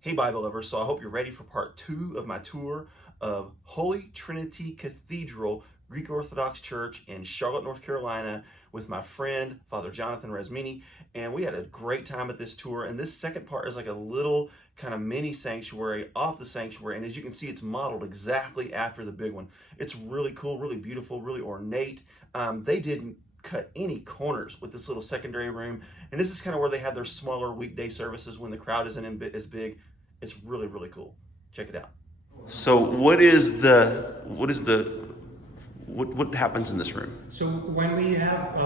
Hey Bible lovers, so I hope you're ready for part 2 of my tour of Holy Trinity Cathedral, Greek Orthodox Church in Charlotte, North Carolina with my friend, Father Jonathan Resmini, and we had a great time at this tour. And this second part is like a little kind of mini sanctuary off the sanctuary, and as you can see, it's modeled exactly after the big one. It's really cool, really beautiful, really ornate. They didn't cut any corners with this little secondary room, and this is kind of where they have their smaller weekday services when the crowd isn't as big. It's really, really cool. Check it out. So what happens in this room? So when we have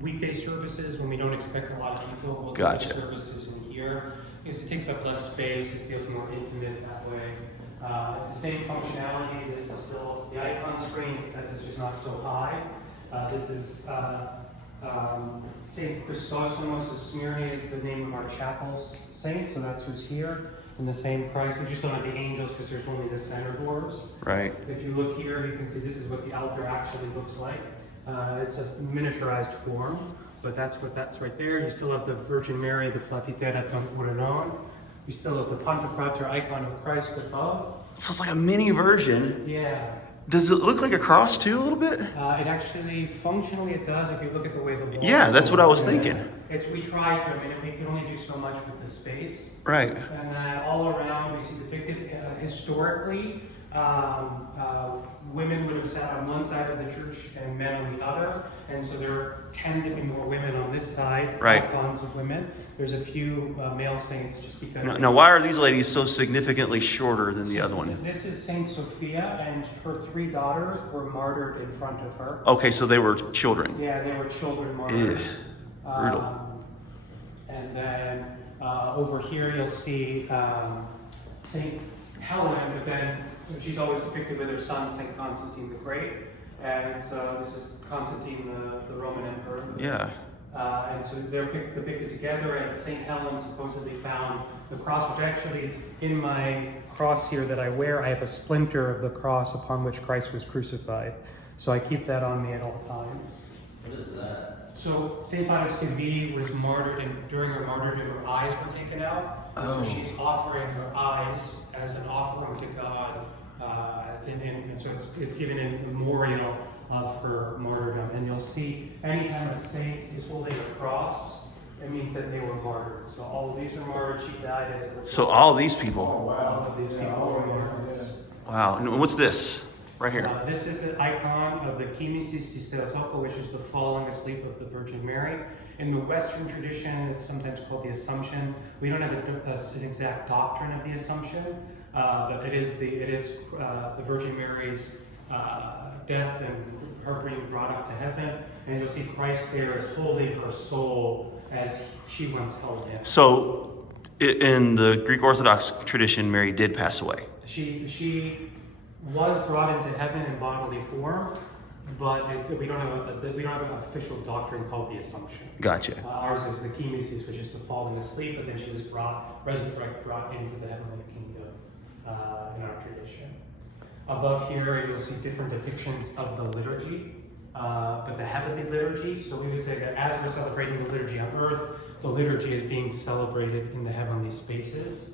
weekday services, when we don't expect a lot of people, we'll do Gotcha. the services in here. Because it takes up less space, it feels more intimate that way. It's the same functionality. This is still the icon screen, except it's just not so high. This is Saint Chrysostomos of Smyrna is the name of our chapel's saint, so that's who's here. And the same Christ. We just don't have the angels because there's only the center doors. Right. If you look here, you can see this is what the altar actually looks like. It's a miniaturized form, but that's right there. You still have the Virgin Mary, the Platitera Uranon. You still have the Pantocrator icon of Christ above. So it's like a mini version. Yeah. Does it look like a cross too, a little bit? It actually, functionally it does if you look at the way the wall. Yeah, that's what I was thinking. We try to, we can only do so much with the space. Right. And all around we see depicted historically, women would have sat on one side of the church and men on the other. And so there tend to be more women on this side, right. Icons of women. There's a few male saints just because. Now, why are these ladies so significantly shorter than the other one? This is Saint Sophia, and her 3 daughters were martyred in front of her. Okay, so they were children. Yeah, they were children martyrs. Brutal. And then over here you'll see Saint Helen, but then she's always depicted with her son, Saint Constantine the Great. And so this is Constantine, the Roman emperor. Yeah. And so they're depicted together, and St. Helen supposedly found the cross, which actually, in my cross here that I wear, I have a splinter of the cross upon which Christ was crucified. So I keep that on me at all times. What is that? So St. Pius V was martyred, and during her martyrdom, her eyes were taken out. Oh. So she's offering her eyes as an offering to God. And so it's given in memorial of her martyrdom. And you'll see anytime a saint is holding a cross, it means that they were martyred. So all of these were martyred. She died as. So all these people. Oh, wow. All of these people were martyred. Wow. And what's this right here? This is an icon of the Kimesis Theotokos, which is the falling asleep of the Virgin Mary. In the Western tradition, it's sometimes called the Assumption. We don't have an exact doctrine of the Assumption, but it is the Virgin Mary's death and her being brought up to heaven. And you'll see Christ there is holding her soul as she once held him. So in the Greek Orthodox tradition, Mary did pass away. She was brought into heaven in bodily form, but we don't have an official doctrine called the Assumption. Gotcha. Ours is the Kimesis, which is the falling asleep, but then she was brought into the heavenly kingdom in our tradition. Above here, you'll see different depictions of the liturgy, but the heavenly liturgy. So we would say that as we're celebrating the liturgy on earth, the liturgy is being celebrated in the heavenly spaces.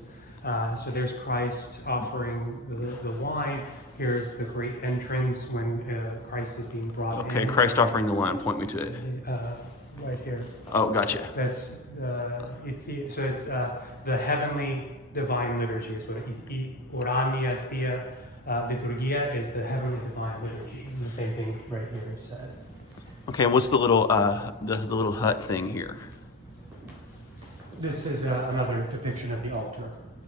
So there's Christ offering the wine. Here's the great entrance when Christ is being brought in. Okay, Christ offering the wine. Point me to it. Right here. Oh, gotcha. That's so it's the heavenly divine liturgy. So Orania Thea Liturgia is the heavenly divine liturgy. And the same thing right here is said. Okay, and what's the little the little hut thing here? This is another depiction of the altar.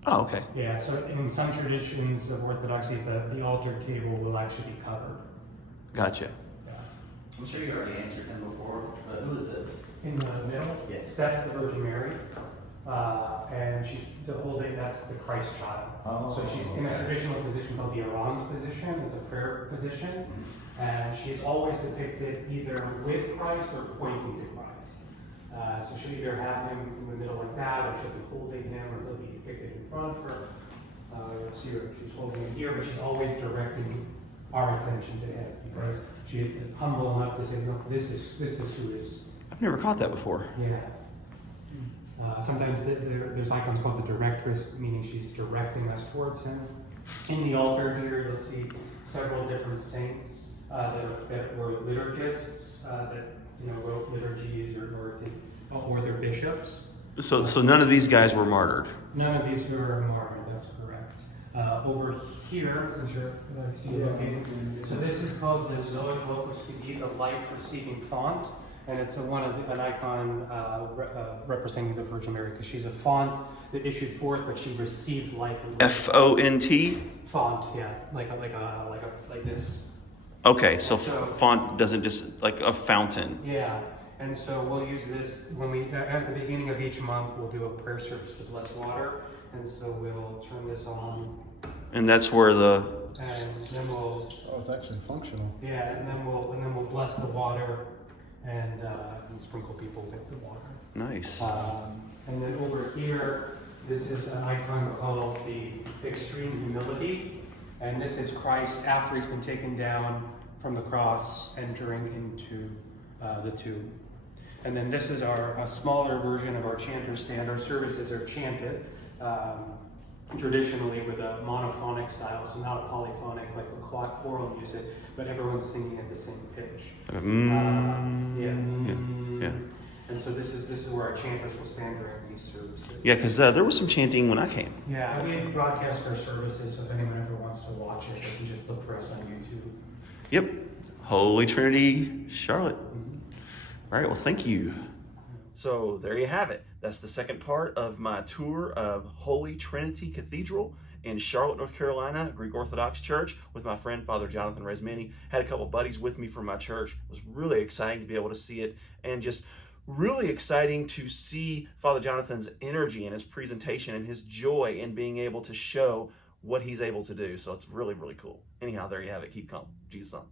Oh, okay. Yeah, so in some traditions of Orthodoxy, the altar table will actually be covered. Gotcha. Yeah. I'm sure you already answered him before, but who is this? In the middle, Yes. That's the Virgin Mary, and she's holding, that's the Christ child. Oh, So she's in a traditional position called the Aron's position. It's a prayer position, and she's always depicted either with Christ or pointing to Christ. So she'll either have him in the middle like that, or she'll be holding him, or he'll be depicted in front of her. You'll see her, she's holding him here, but she's always directing our attention to him, because she is humble enough to say, look, this is who is. I've never caught that before. Yeah. Sometimes there's icons called the directress, meaning she's directing us towards him. In the altar here, you'll see several different saints that were liturgists, that wrote liturgies or their bishops. So none of these guys were martyred. None of these were martyred. That's correct. Over here, since you're looking, so this is called the Zoic Locus Fidei, the life-receiving font. And it's an icon representing the Virgin Mary, because she's a font that issued forth, but she received life. F-O-N-T? Font, yeah, like this. Okay, so font doesn't just like a fountain. Yeah, and so we'll use this when we at the beginning of each month we'll do a prayer service to bless water, and so we'll turn this on. And that's where the. And then we'll. Oh, it's actually functional. Yeah, and then we'll bless the water. And sprinkle people with the water. Nice. And then over here, this is an icon called the Extreme Humility. And this is Christ after he's been taken down from the cross, entering into the tomb. And then this is a smaller version of our chanter stand. Our services are chanted traditionally with a monophonic style, so not a polyphonic like the choral music, but everyone's singing at the same pitch. Yeah. And so this is where our chanters will stand during these services. Yeah, because there was some chanting when I came. Yeah, we broadcast our services, so if anyone ever wants to watch it, they can just look for us on YouTube. Yep. Holy Trinity, Charlotte. All right, well, thank you. So there you have it. That's the second part of my tour of Holy Trinity Cathedral in Charlotte, North Carolina, Greek Orthodox Church, with my friend Father Jonathan Resmini. Had a couple buddies with me from my church. It was really exciting to be able to see it, and just really exciting to see Father Jonathan's energy and his presentation and his joy in being able to show what he's able to do. So it's really, really cool. Anyhow, there you have it. Keep calm. Jesus on.